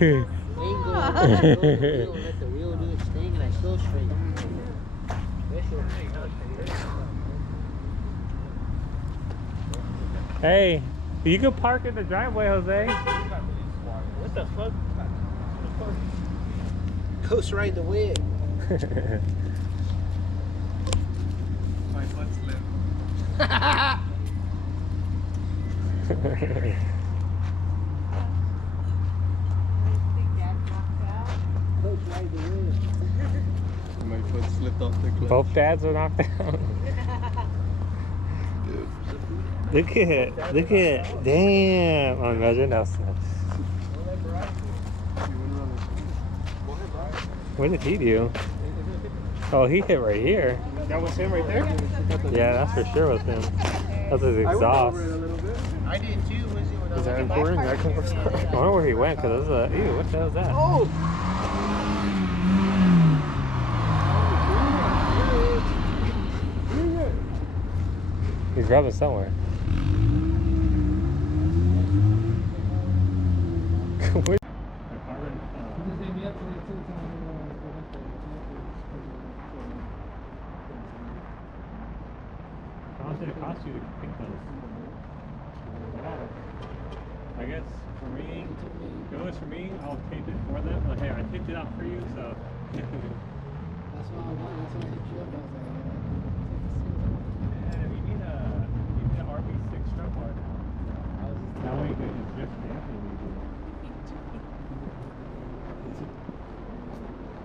Let the wheel do its thing and I still straight. Hey, you can park in the driveway, Jose. What the fuck? Ghost ride the wheel. My foot slipped. Ghost ride the wheel. My foot slipped off the clutch. Both dads are knocked out. Look at it. Look at it. Damn. Oh, imagine Nelson. What did he do? Oh, he hit right here. That was him right there? Yeah, that's for sure was him. That's his exhaust. I did too. Is that important? That can I wonder where he went because it was a. Ew, what the hell is that? Oh! He's rubbing somewhere. What? How much did it cost you to pick those? I guess for me, if it was for me, I'll tape it for them. Like, hey, I taped it out for you, so. That's what I want. That's what I hit you up. Yeah, you need a RB6 stroke bar now. That way you can just drift damping when you do it.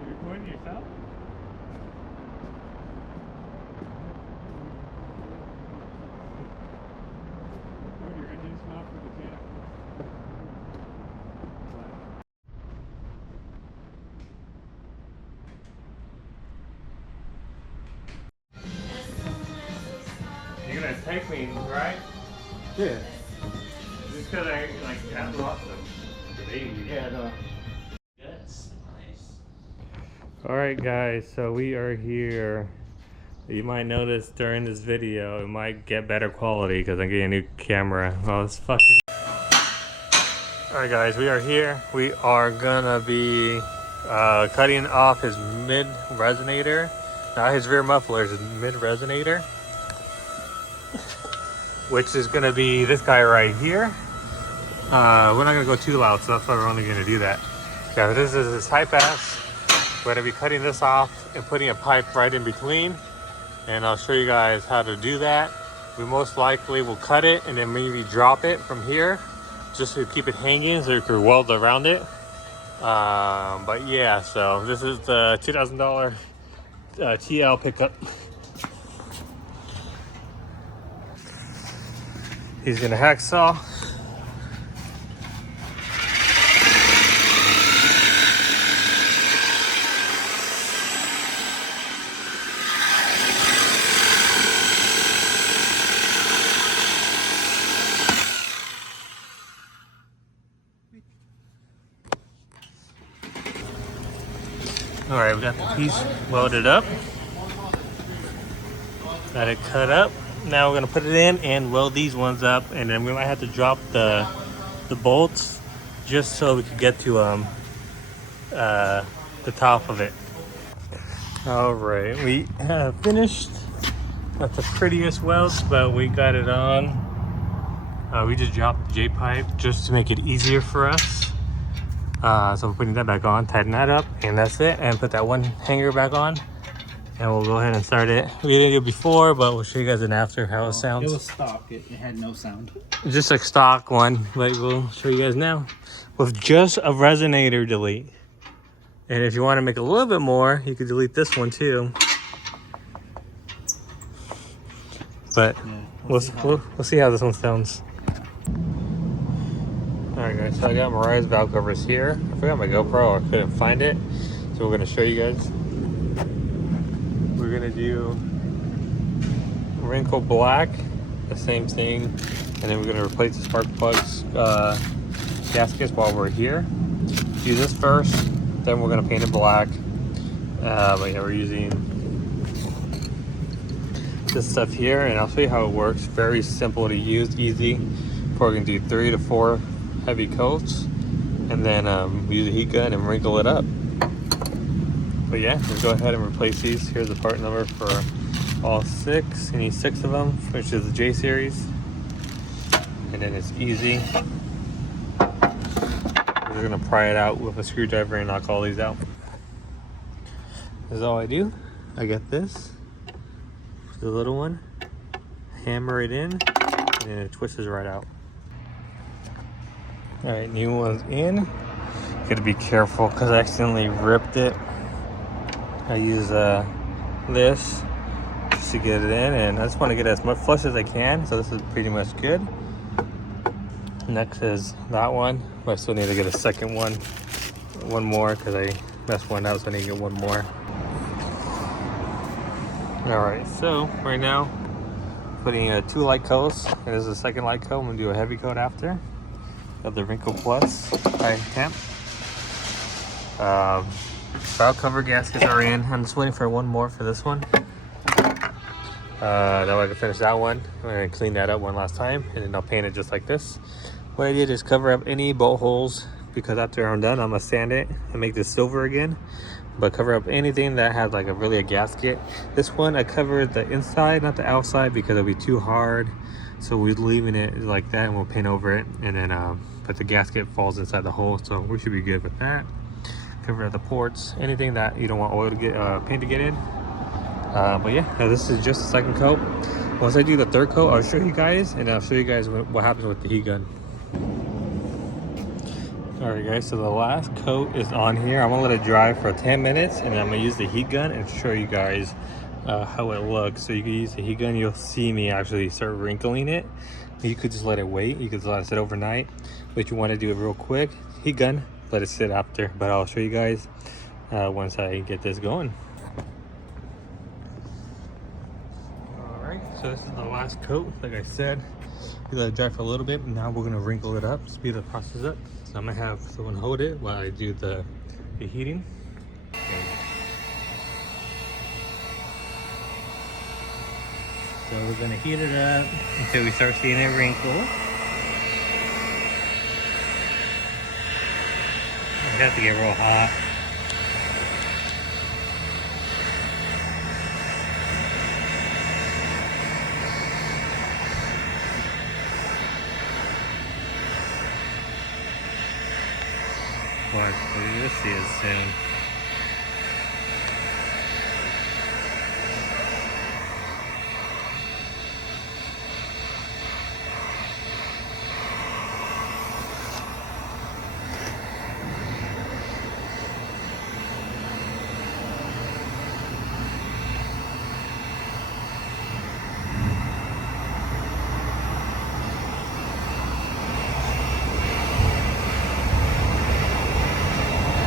You recording yourself? Record your engine smell for the jam. You're gonna take me, right? Yeah. Just because I have lost them. Baby. Yeah, no. Yes. Nice. Alright guys, so we are here. You might notice during this video it might get better quality because I'm getting a new camera. Oh, it's fucking. Alright guys, we are here. We are gonna be cutting off his mid resonator. Not his rear muffler, his mid resonator. Which is gonna be this guy right here. We're not gonna go too loud, so that's why we're only gonna do that. Yeah, this is his high pass. We're gonna be cutting this off and putting a pipe right in between. And I'll show you guys how to do that. We most likely will cut it and then maybe drop it from here just to keep it hanging so you can weld around it. But yeah, so this is the $2,000 TL pickup. He's gonna hacksaw. All right, we got the piece welded up. Got it cut up. Now we're gonna put it in and weld these ones up, and then we might have to drop the bolts just so we can get to the top of it. All right, we have finished. Not the prettiest welds, but we got it on. We just dropped the J-pipe just to make it easier for us. So we're putting that back on, tighten that up, and that's it. And put that one hanger back on, and we'll go ahead and start it. We didn't do it before, but we'll show you guys an after how it sounds. It was stock. It had no sound. Just a stock one, but we'll show you guys now with just a resonator delete. And if you want to make a little bit more, you could delete this one too. But yeah, we'll see how this one sounds. Alright guys, so I got Mariah's valve covers here. I forgot my GoPro, I couldn't find it. So we're gonna show you guys. We're gonna do wrinkle black, the same thing. And then we're gonna replace the spark plugs gaskets while we're here. Do this first, then we're gonna paint it black. But yeah, we're using this stuff here, and I'll show you how it works. Very simple to use, easy. We're gonna do 3 to 4 heavy coats, and then use a heat gun and wrinkle it up. But yeah, let's go ahead and replace these. Here's the part number for all 6. You need 6 of them, which is the J series. And then it's easy. We're gonna pry it out with a screwdriver and knock all these out. This is all I do. I get this, the little one, hammer it in, and then it twists right out. All right, new one's in. Gotta be careful because I accidentally ripped it. I use this just to get it in, and I just want to get it as much flush as I can, so this is pretty much good. Next is that one, but I still need to get a second one more because I messed one out, so I need to get one more. All right, so right now putting 2 light coats, and this is the second light coat. I'm gonna do a heavy coat after. Got the Wrinkle Plus high temp. Valve cover gaskets are in. I'm just waiting for one more for this one. That way I can finish that one. I'm gonna clean that up one last time, and then I'll paint it just like this. What I did is cover up any bolt holes, because after I'm done, I'm gonna sand it and make this silver again. But cover up anything that has like a gasket. This one I covered the inside, not the outside, because it'll be too hard. So we're leaving it like that, and we'll paint over it, and then but the gasket falls inside the hole, so we should be good with that. Cover up the ports, anything that you don't want oil to get paint to get in. But yeah, now this is just the second coat. Once I do the third coat, I'll show you guys, and I'll show you guys what happens with the heat gun. All right guys, so the last coat is on here. I'm gonna let it dry for 10 minutes, and then I'm gonna use the heat gun and show you guys how it looks. So you can use the heat gun, you'll see me actually start wrinkling it. You could just let it wait, you could just let it sit overnight, but you want to do it real quick. Heat gun, let it sit after, but I'll show you guys once I get this going. All right, so this is the last coat. Like I said, you let it dry for a little bit, and now we're gonna wrinkle it up, speed the process up. So I'm gonna have someone hold it while I do the heating. So we're gonna heat it up until we start seeing it wrinkle. It has to get real hot. But you'll see it soon.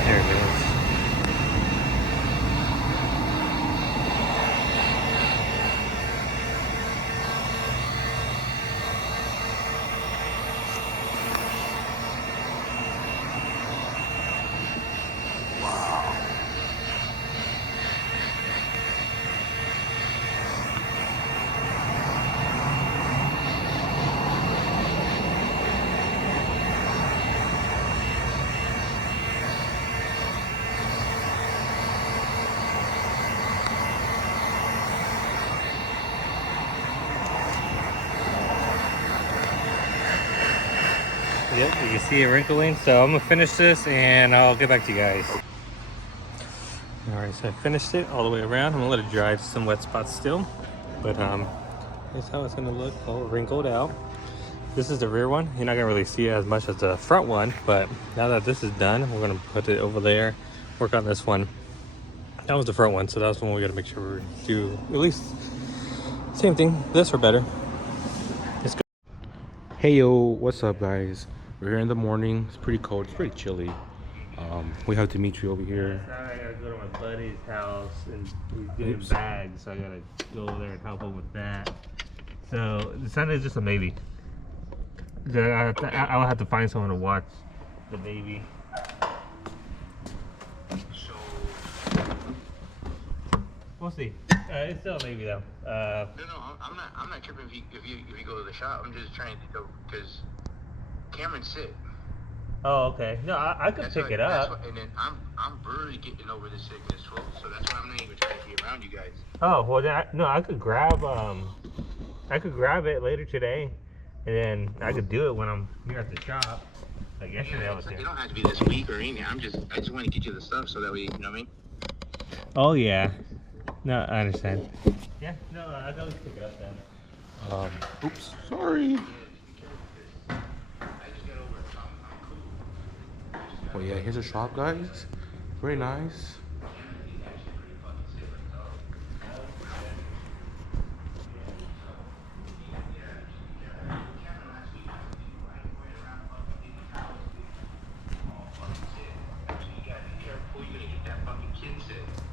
There it is. Yep, you can see it wrinkling. So I'm gonna finish this and I'll get back to you guys. All right, so I finished it all the way around. I'm gonna let it dry, some wet spots still. But here's how it's gonna look, all wrinkled out. This is the rear one. You're not gonna really see it as much as the front one, but now that this is done, we're gonna put it over there, work on this one. That was the front one, so that's the one we gotta make sure we do at least same thing, this or better. Let's go. Hey yo, what's up guys? We're here in the morning. It's pretty cold, it's pretty chilly. We have Dimitri over here. I gotta go to my buddy's house and he's getting bags, so I gotta go over there and help him with that. So Sunday is just a maybe. I'll have to find someone to watch the baby. So we'll see. It's still a maybe though. No, I'm not tripping if you go to the shop. I'm just trying to go because Cameron's sick. Oh, okay. No, I could pick it up. And then I'm barely getting over the sickness, fool. So that's why I'm not even trying to be around you guys. Oh, well then, no, I could grab it later today, and then I could do it when I'm here at the shop. Like yesterday I was It there. don't have to be this week or anything. I just want to get you the stuff so that way, you know what I mean? Oh yeah. No, I understand. Yeah, no, I can always pick it up then. Oops, sorry. Well, yeah, here's a shop, guys. Very nice.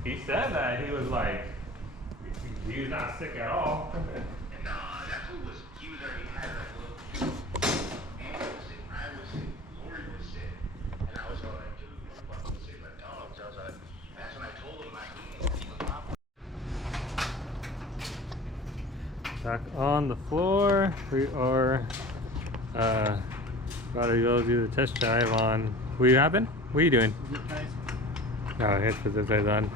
He said that he was like, he was not sick at all. Nah, that fool was, he was already had like a little, man was sick, I was sick, Lori was sick. And I was all like, dude, we're fucking sick like dogs. I was like, that's when I told him, like, Back on the floor, we are about to go do the test drive on. What happened? What are you doing? Oh, hit the test drive on.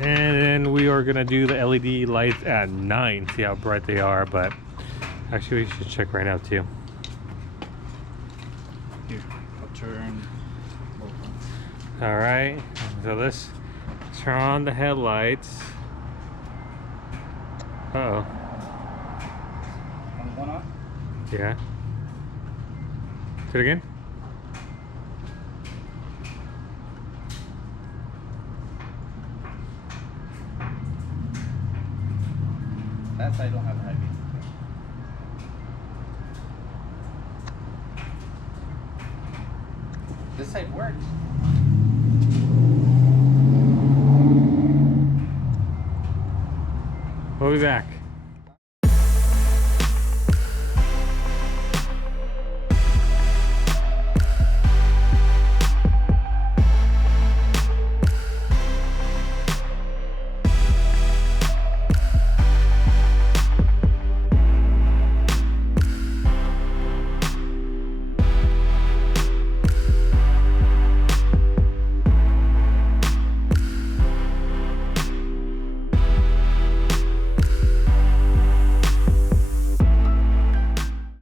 And then we are gonna do the LED lights at 9, see how bright they are, but actually we should check right now too. Here, I'll turn. Alright, so let's turn on the headlights. Uh-oh. One on? Yeah. Do it again. That side don't have a high beam. This side works. We'll be back.